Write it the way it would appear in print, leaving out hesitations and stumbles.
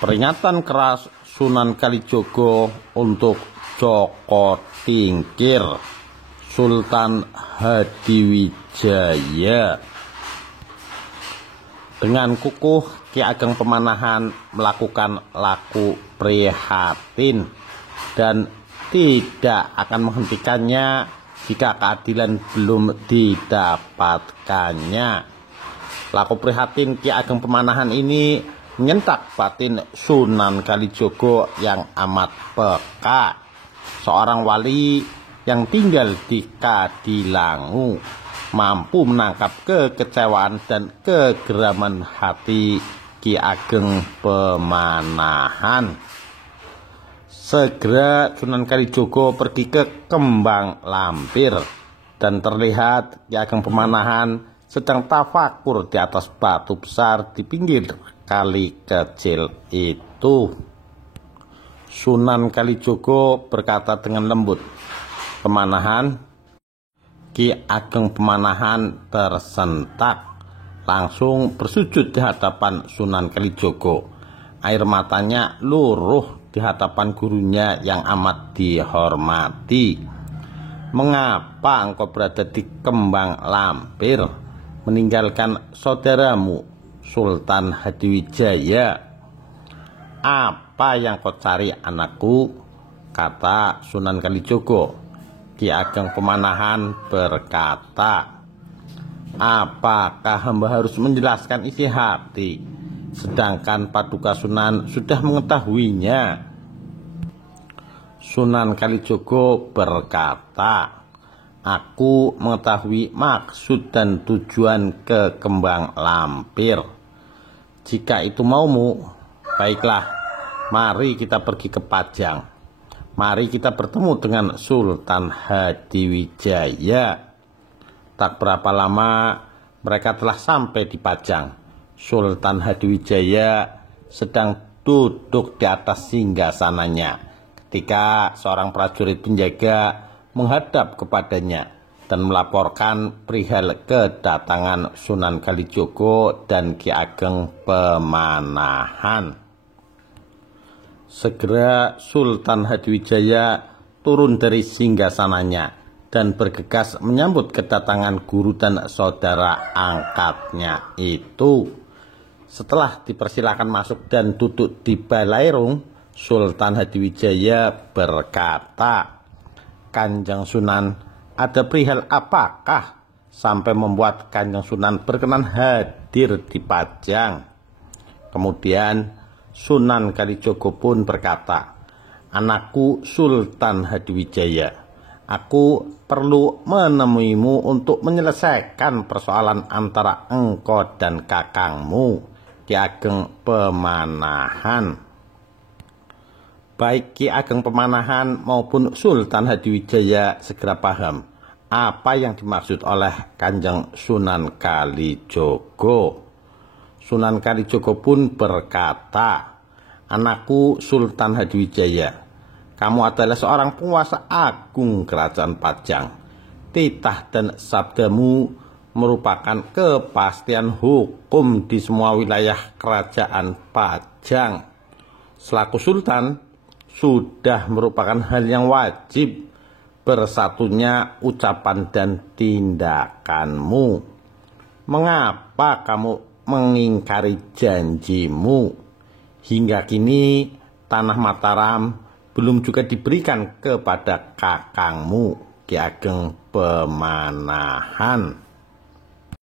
Peringatan keras Sunan Kalijaga untuk Joko Tingkir, Sultan Hadiwijaya. Dengan kukuh Ki Ageng Pemanahan melakukan laku prihatin dan tidak akan menghentikannya jika keadilan belum didapatkannya. Laku prihatin Ki Ageng Pemanahan ini menyentak batin Sunan Kalijaga yang amat peka, seorang wali yang tinggal di Kadilangu, mampu menangkap kekecewaan dan kegeraman hati Ki Ageng Pemanahan. Segera Sunan Kalijaga pergi ke Kembang Lampir dan terlihat Ki Ageng Pemanahan sedang tafakur di atas batu besar di pinggir kali kecil itu. Sunan Kalijaga berkata dengan lembut, "Pemanahan." Ki Ageng Pemanahan tersentak, langsung bersujud di hadapan Sunan Kalijaga. Air matanya luruh di hadapan gurunya yang amat dihormati. "Mengapa engkau berada di Kembang Lampir, meninggalkan saudaramu Sultan Hadiwijaya? Apa yang kau cari, anakku?" kata Sunan Kalijaga. Ki Ageng Pemanahan berkata, "Apakah hamba harus menjelaskan isi hati, sedangkan Paduka Sunan sudah mengetahuinya?" Sunan Kalijaga berkata, "Aku mengetahui maksud dan tujuan ke Kembang Lampir. Jika itu maumu, baiklah, mari kita pergi ke Pajang. Mari kita bertemu dengan Sultan Hadiwijaya." Tak berapa lama mereka telah sampai di Pajang. Sultan Hadiwijaya sedang duduk di atas singgasananya ketika seorang prajurit penjaga menghadap kepadanya dan melaporkan perihal kedatangan Sunan Kalijaga dan Ki Ageng Pemanahan. Segera Sultan Hadiwijaya turun dari singgasananya dan bergegas menyambut kedatangan guru dan saudara angkatnya itu. Setelah dipersilakan masuk dan duduk di balairung, Sultan Hadiwijaya berkata, "Kanjeng Sunan, ada perihal apakah sampai membuat Kanjeng Sunan berkenan hadir di Pajang?" Kemudian Sunan Kalijaga pun berkata, "Anakku Sultan Hadiwijaya, aku perlu menemuimu untuk menyelesaikan persoalan antara engkau dan kakangmu, Ki Ageng Pemanahan." Baik Ki Ageng Pemanahan maupun Sultan Hadiwijaya segera paham apa yang dimaksud oleh Kanjeng Sunan Kalijaga. Sunan Kalijaga pun berkata, "Anakku Sultan Hadiwijaya, kamu adalah seorang penguasa agung kerajaan Pajang. Titah dan sabdamu merupakan kepastian hukum di semua wilayah kerajaan Pajang. Selaku Sultan, sudah merupakan hal yang wajib bersatunya ucapan dan tindakanmu. Mengapa kamu mengingkari janjimu? Hingga kini tanah Mataram belum juga diberikan kepada kakangmu, Ki Ageng Pemanahan."